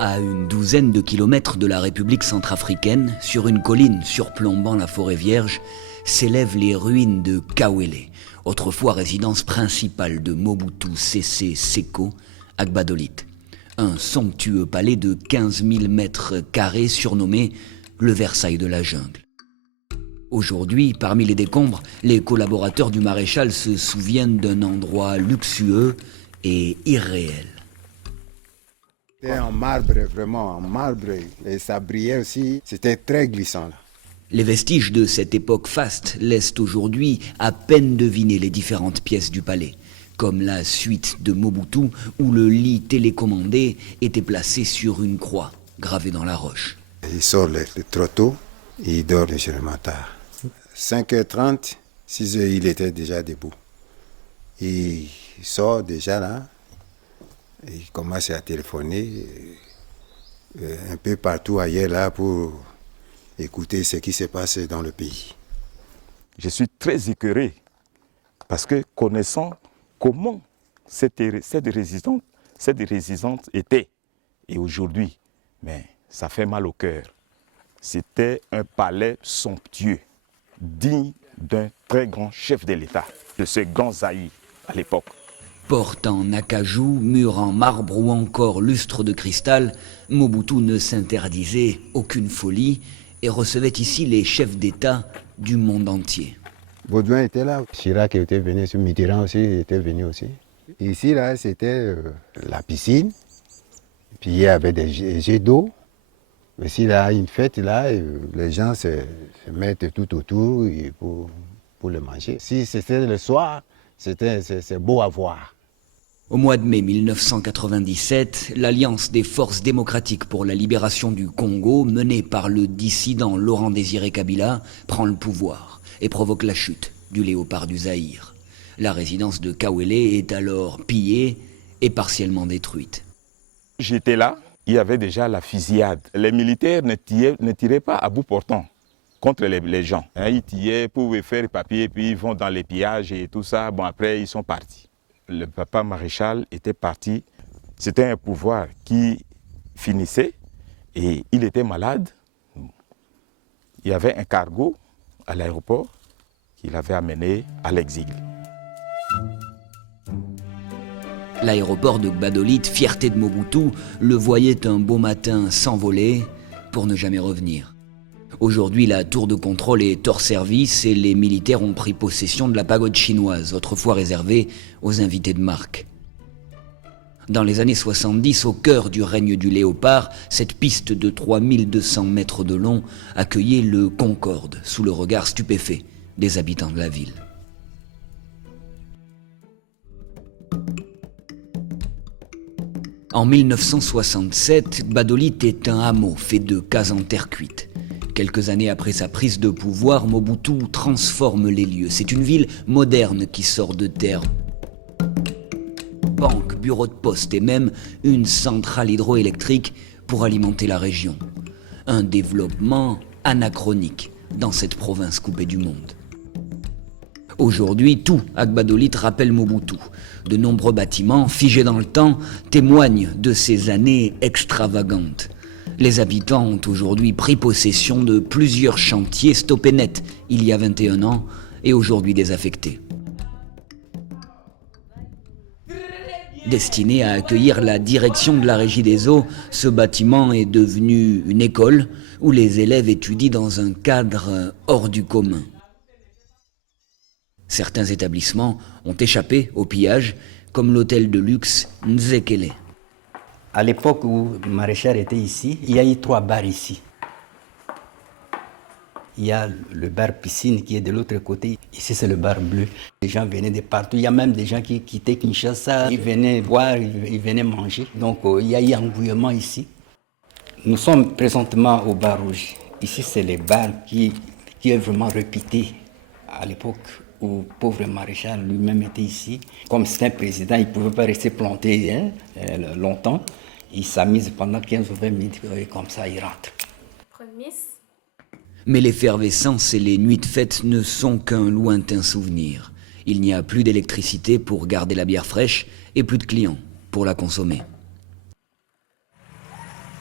À une douzaine de kilomètres de la République centrafricaine, sur une colline surplombant la forêt vierge, s'élèvent les ruines de Kawele, autrefois résidence principale de Mobutu Sese Seko, Agbadolit. Un somptueux palais de 15 000 mètres carrés surnommé le Versailles de la jungle. Aujourd'hui, parmi les décombres, les collaborateurs du maréchal se souviennent d'un endroit luxueux et irréel. C'était en marbre, vraiment en marbre, et ça brillait aussi, c'était très glissant là. Les vestiges de cette époque faste laissent aujourd'hui à peine deviner les différentes pièces du palais, comme la suite de Mobutu où le lit télécommandé était placé sur une croix gravée dans la roche. Il sort trop tôt et il dort légèrement tard. 5h30, 6h, il était déjà debout. Il sort déjà là. Il commence à téléphoner un peu partout ailleurs là pour écouter ce qui se passe dans le pays. Je suis très écœuré parce que connaissant comment cette résistance était et aujourd'hui, mais ça fait mal au cœur. C'était un palais somptueux, digne d'un très grand chef de l'État, de ce grand Zaïre à l'époque. Porte en acajou, mur en marbre ou encore lustre de cristal, Mobutu ne s'interdisait aucune folie et recevait ici les chefs d'État du monde entier. Baudouin était là, Chirac était venu, Mitterrand aussi était venu aussi. Ici, là, c'était la piscine, puis il y avait des jets d'eau. Mais s'il y a une fête, là, les gens se mettent tout autour pour le manger. Si c'était le soir, c'est beau à voir. Au mois de mai 1997, l'Alliance des forces démocratiques pour la libération du Congo, menée par le dissident Laurent-Désiré Kabila, prend le pouvoir et provoque la chute du léopard du Zaïre. La résidence de Kawele est alors pillée et partiellement détruite. J'étais là, il y avait déjà la fusillade. Les militaires ne tiraient pas à bout portant contre les gens. Ils tiraient pour faire les papiers, puis ils vont dans les pillages et tout ça. Bon, après, ils sont partis. Le papa maréchal était parti. C'était un pouvoir qui finissait et il était malade. Il y avait un cargo à l'aéroport qu'il avait amené à l'exil. L'aéroport de Gbadolite, fierté de Mobutu, le voyait un beau matin s'envoler pour ne jamais revenir. Aujourd'hui, la tour de contrôle est hors service et les militaires ont pris possession de la pagode chinoise, autrefois réservée aux invités de marque. Dans les années 70, au cœur du règne du léopard, cette piste de 3200 mètres de long accueillait le Concorde, sous le regard stupéfait des habitants de la ville. En 1967, Gbadolite est un hameau fait de cases en terre cuite. Quelques années après sa prise de pouvoir, Mobutu transforme les lieux. C'est une ville moderne qui sort de terre. Banque, bureau de poste et même une centrale hydroélectrique pour alimenter la région. Un développement anachronique dans cette province coupée du monde. Aujourd'hui, tout à Gbadolite rappelle Mobutu. De nombreux bâtiments, figés dans le temps, témoignent de ces années extravagantes. Les habitants ont aujourd'hui pris possession de plusieurs chantiers stoppés net il y a 21 ans et aujourd'hui désaffectés. Destiné à accueillir la direction de la Régie des eaux, ce bâtiment est devenu une école où les élèves étudient dans un cadre hors du commun. Certains établissements ont échappé au pillage, comme l'hôtel de luxe Nzekele. À l'époque où Maréchal était ici, il y a eu 3 bars ici. Il y a le bar piscine qui est de l'autre côté. Ici, c'est le bar bleu. Les gens venaient de partout. Il y a même des gens qui quittaient Kinshasa. Ils venaient boire, ils venaient manger. Donc, il y a eu un engouement ici. Nous sommes présentement au bar rouge. Ici, c'est le bar qui est vraiment réputé à l'époque où le pauvre Maréchal lui-même était ici. Comme c'est un président, il ne pouvait pas rester planté longtemps. Il s'amuse pendant 15 ou 20 minutes et comme ça, il rentre. Mais l'effervescence et les nuits de fête ne sont qu'un lointain souvenir. Il n'y a plus d'électricité pour garder la bière fraîche et plus de clients pour la consommer.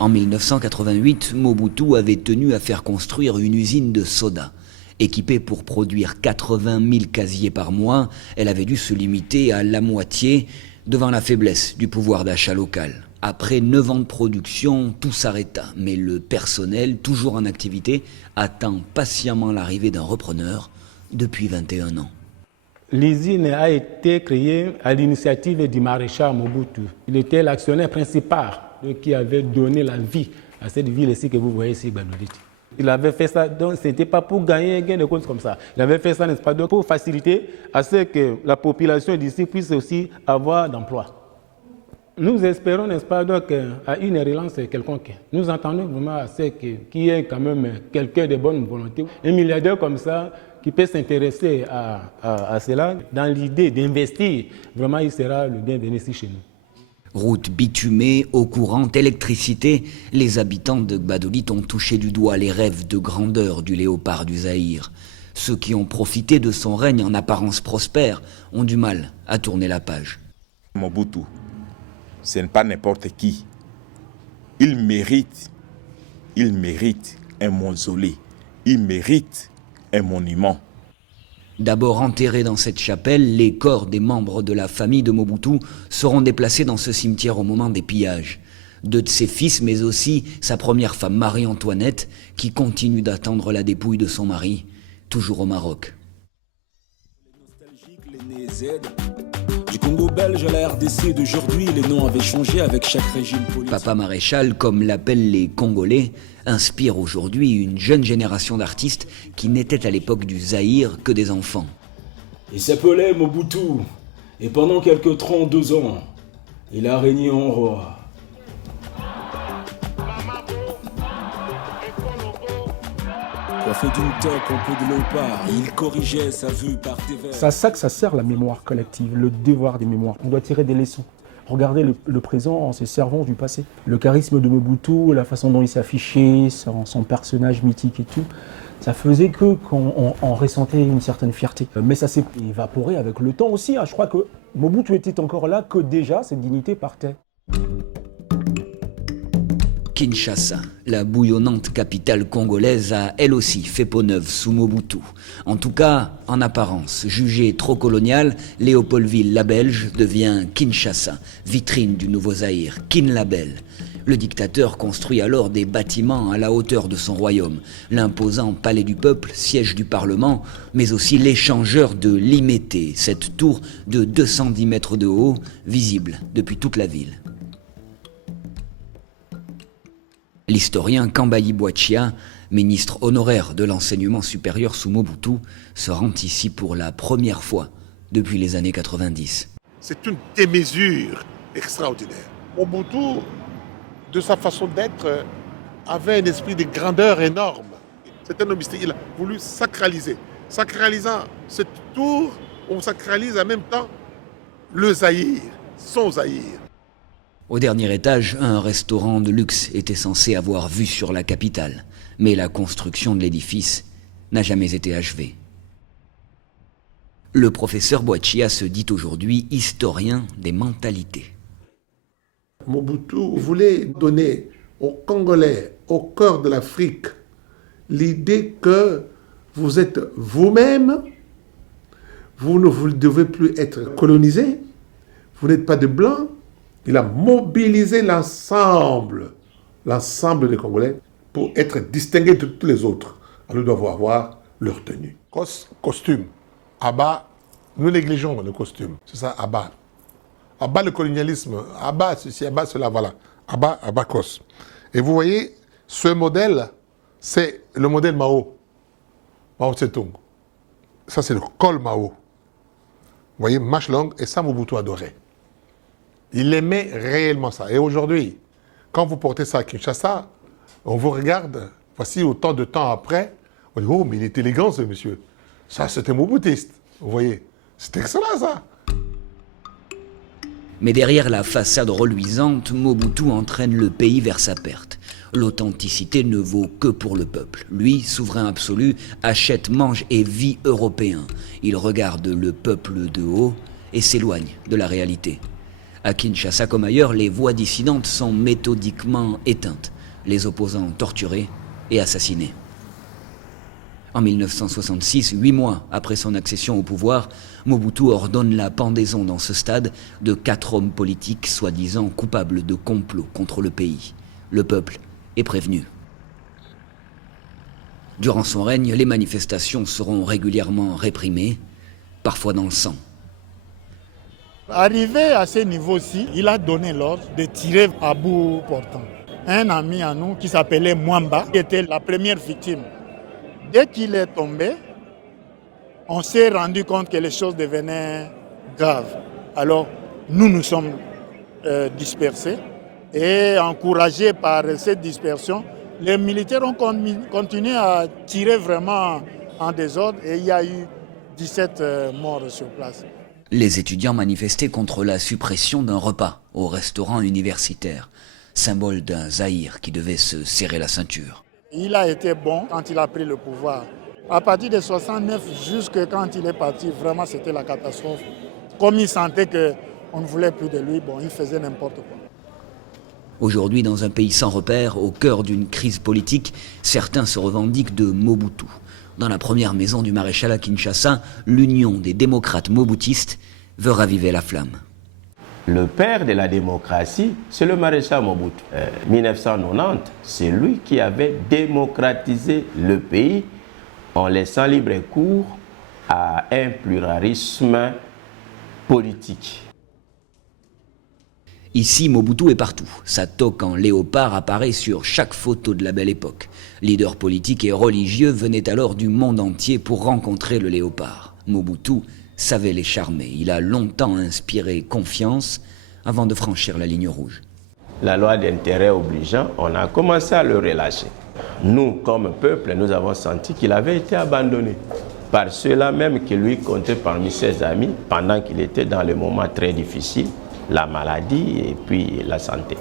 En 1988, Mobutu avait tenu à faire construire une usine de soda. Équipée pour produire 80 000 casiers par mois, elle avait dû se limiter à la moitié devant la faiblesse du pouvoir d'achat local. Après 9 ans de production, tout s'arrêta, mais le personnel, toujours en activité, attend patiemment l'arrivée d'un repreneur depuis 21 ans. L'usine a été créée à l'initiative du maréchal Mobutu. Il était l'actionnaire principal qui avait donné la vie à cette ville ici que vous voyez ici, Gbadolite. Il avait fait ça, donc ce n'était pas pour gagner un gain de cause comme ça. Il avait fait ça, n'est-ce pas, donc pour faciliter à ce que la population d'ici puisse aussi avoir d'emploi. Nous espérons, n'est-ce pas, donc, à une relance quelconque. Nous entendons vraiment à ce qu'il y ait quand même quelqu'un de bonne volonté. Un milliardaire comme ça qui peut s'intéresser à cela, dans l'idée d'investir, vraiment il sera le bienvenu ici chez nous. Route bitumée, eau courante, électricité, les habitants de Gbadolite ont touché du doigt les rêves de grandeur du léopard du Zaïre. Ceux qui ont profité de son règne en apparence prospère ont du mal à tourner la page. Mobutu, ce n'est pas n'importe qui. Il mérite un mausolée, il mérite un monument. D'abord enterrés dans cette chapelle, les corps des membres de la famille de Mobutu seront déplacés dans ce cimetière au moment des pillages. 2 de ses fils, mais aussi sa première femme Marie-Antoinette, qui continue d'attendre la dépouille de son mari, toujours au Maroc. Du Congo belge à la RDC d'aujourd'hui, les noms avaient changé avec chaque régime politique. Papa Maréchal, comme l'appellent les Congolais, inspire aujourd'hui une jeune génération d'artistes qui n'étaient à l'époque du Zaïre que des enfants. Il s'appelait Mobutu, et pendant quelques 32 ans, il a régné en roi. Coiffé d'une toque en peau de léopard, il corrigeait sa vue par tes vers. C'est à ça que ça sert la mémoire collective, le devoir des mémoires. On doit tirer des leçons. Regardez le présent en se servant du passé. Le charisme de Mobutu, la façon dont il s'affichait, son personnage mythique et tout, ça faisait qu'on ressentait une certaine fierté. Mais ça s'est évaporé avec le temps aussi. Je crois que Mobutu était encore là, que déjà cette dignité partait. Kinshasa, la bouillonnante capitale congolaise, a elle aussi fait peau neuve sous Mobutu. En tout cas, en apparence, jugée trop coloniale, Léopoldville la Belge devient Kinshasa, vitrine du nouveau Zaïre, Kin la Belle. Le dictateur construit alors des bâtiments à la hauteur de son royaume, l'imposant palais du peuple, siège du Parlement, mais aussi l'échangeur de Limété, cette tour de 210 mètres de haut, visible depuis toute la ville. L'historien Kambayi Boachia, ministre honoraire de l'enseignement supérieur sous Mobutu, se rend ici pour la première fois depuis les années 90. C'est une démesure extraordinaire. Mobutu, de sa façon d'être, avait un esprit de grandeur énorme. C'est un homme mystique. Il a voulu sacraliser. Sacralisant cette tour, on sacralise en même temps le Zaïre, son Zaïre. Au dernier étage, un restaurant de luxe était censé avoir vue sur la capitale, mais la construction de l'édifice n'a jamais été achevée. Le professeur Boachia se dit aujourd'hui historien des mentalités. Mobutu voulait donner aux Congolais, au cœur de l'Afrique, l'idée que vous êtes vous-même, vous ne devez plus être colonisé, vous n'êtes pas de blancs. Il a mobilisé l'ensemble des Congolais pour être distingués de tous les autres. Alors, ils doivent avoir leur tenue. Costume. Abat, nous négligeons le costume. C'est ça, abat. Abat le colonialisme. Abat ceci, abat cela, voilà. Abat Kos. Et vous voyez, ce modèle, c'est le modèle Mao. Mao Tse-tung. Ça, c'est le col Mao. Vous voyez, manche longue, et ça, Mobutu adorait. Il aimait réellement ça. Et aujourd'hui, quand vous portez ça à Kinshasa, on vous regarde, voici autant de temps après, on dit, oh, mais il est élégant ce monsieur. Ça, c'était Mobutiste. Vous voyez, c'est excellent ça. Mais derrière la façade reluisante, Mobutu entraîne le pays vers sa perte. L'authenticité ne vaut que pour le peuple. Lui, souverain absolu, achète, mange et vit européen. Il regarde le peuple de haut et s'éloigne de la réalité. À Kinshasa comme ailleurs, les voix dissidentes sont méthodiquement éteintes, les opposants torturés et assassinés. En 1966, 8 mois après son accession au pouvoir, Mobutu ordonne la pendaison dans ce stade de 4 hommes politiques soi-disant coupables de complot contre le pays. Le peuple est prévenu. Durant son règne, les manifestations seront régulièrement réprimées, parfois dans le sang. Arrivé à ce niveau-ci, il a donné l'ordre de tirer à bout portant. Un ami à nous qui s'appelait Mwamba, qui était la première victime. Dès qu'il est tombé, on s'est rendu compte que les choses devenaient graves. Alors, nous sommes dispersés et encouragés par cette dispersion, les militaires ont continué à tirer vraiment en désordre et il y a eu 17 morts sur place. Les étudiants manifestaient contre la suppression d'un repas au restaurant universitaire, symbole d'un Zaïre qui devait se serrer la ceinture. Il a été bon quand il a pris le pouvoir. À partir de 69 jusqu'à quand il est parti, vraiment c'était la catastrophe. Comme il sentait qu'on ne voulait plus de lui, il faisait n'importe quoi. Aujourd'hui, dans un pays sans repère, au cœur d'une crise politique, certains se revendiquent de Mobutu. Dans la première maison du maréchal à Kinshasa, l'Union des démocrates mobutistes veut raviver la flamme. Le père de la démocratie, c'est le maréchal Mobutu. 1990, c'est lui qui avait démocratisé le pays en laissant libre cours à un pluralisme politique. Ici, Mobutu est partout. Sa toque en léopard apparaît sur chaque photo de la belle époque. Leaders politiques et religieux venaient alors du monde entier pour rencontrer le léopard. Mobutu savait les charmer. Il a longtemps inspiré confiance avant de franchir la ligne rouge. La loi d'intérêt obligeant, on a commencé à le relâcher. Nous, comme peuple, nous avons senti qu'il avait été abandonné par ceux-là même qui lui comptaient parmi ses amis pendant qu'il était dans les moments très difficiles, la maladie et puis la santé.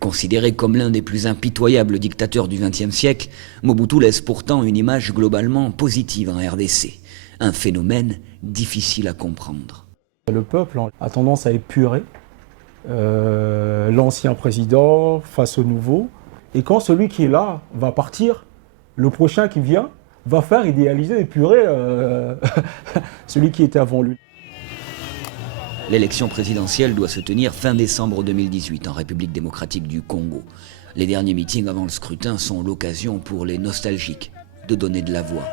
Considéré comme l'un des plus impitoyables dictateurs du XXe siècle, Mobutu laisse pourtant une image globalement positive en RDC. Un phénomène difficile à comprendre. Le peuple a tendance à épurer l'ancien président face au nouveau. Et quand celui qui est là va partir, le prochain qui vient va faire idéaliser, épurer celui qui était avant lui. L'élection présidentielle doit se tenir fin décembre 2018 en République démocratique du Congo. Les derniers meetings avant le scrutin sont l'occasion pour les nostalgiques de donner de la voix.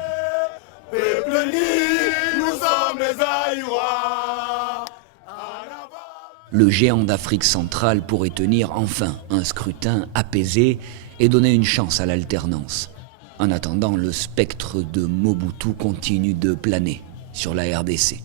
Le géant d'Afrique centrale pourrait tenir enfin un scrutin apaisé et donner une chance à l'alternance. En attendant, le spectre de Mobutu continue de planer sur la RDC.